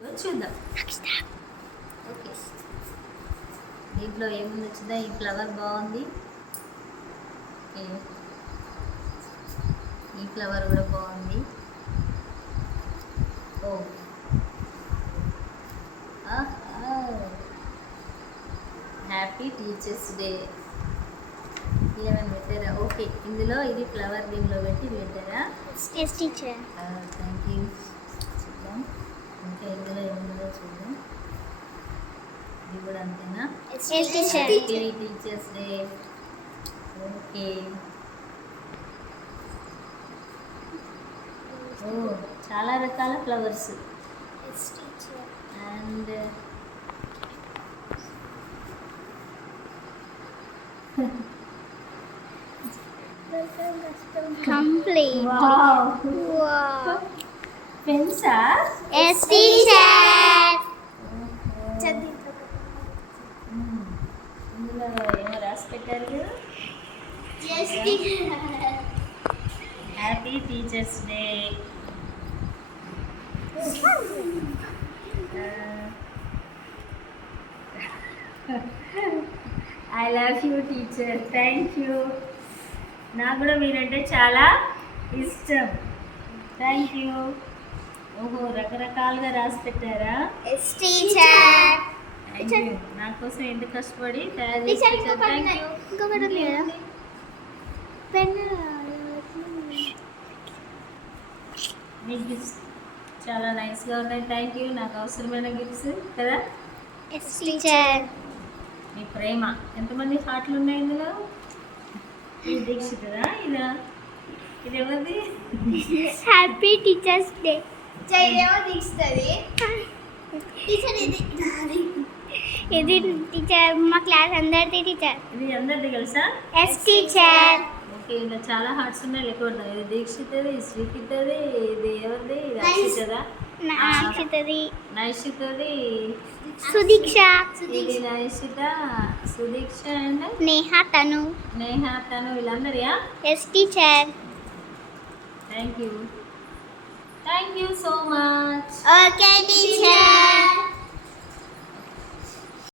చూద్దాం. ఓకే, దీంట్లో ఏముంది వచ్చిందా? ఈ ఫ్లవర్ బాగుంది. ఓకే, ఈ ఫ్లవర్ కూడా బాగుంది. ఓ హ్యాపీ టీచర్స్ డే 11 పెట్టారా? ఓకే, ఇందులో ఇది ఫ్లవర్ దీనిలో పెట్టి ఇది పెట్టారా? Yes teacher. Thank you. చూద్దాం ఇంకా ఇందులో ఏముందో చూద్దాం. ఇది కూడా అంతేనా? Yes teacher. Happy teachers day. Okay, ఓ చాలా రకాల flowers yes teacher. And complete. Wow, wow. పెన్సా? Yes teacher. ఇందులో ఏమో రాసి పెట్టారు. Yes teacher. Happy teachers day. I love you teacher. Thank you. నాకు కూడా మీరంటే చాలా ఇష్టం. Thank you. ఓహో, రకరకాలుగా రాసి పెట్టారా? Yes teacher. Thank you. నా కోసం ఎంత కష్టపడి తయారు టీచర్ చేశారు. Thank you. ఇంకొకటి ఉంది కదా? పెన్. మీ గిఫ్ట్స్ చాలా నైస్గా ఉన్నాయి. Thank you. నాకు అవసరమైన గిఫ్ట్స్ కదా. Yes teacher. మీ ప్రేమ. ఎంతమంది హార్ట్లు ఉన్నాయి ఇందులో? ఇది దీక్షితదా? ఇదా? ఇది ఎవరిది? Happy teachers day. జైదేవ దీక్షితది. టీచర్ ఇది టీచర్ మా క్లాస్ అందరిది టీచర్. ఇది అందరిది తెలుసా? Yes teacher. ఓకే, ఇలా చాలా హార్ట్స్ ఉన్నాయి. లెక్క ఇది దీక్షితది, శ్రీకితది, ఇది ఎవరిది? ఇది అక్షితదా? నైషితది. నైషితది, సుదీక్ష. ఇది నైషిత, సుదీక్ష అండ్ నేహ తను. నేహ తను, వీళ్ళందరియా? Yes teacher. Thank you. Thank you so much. Okay teacher.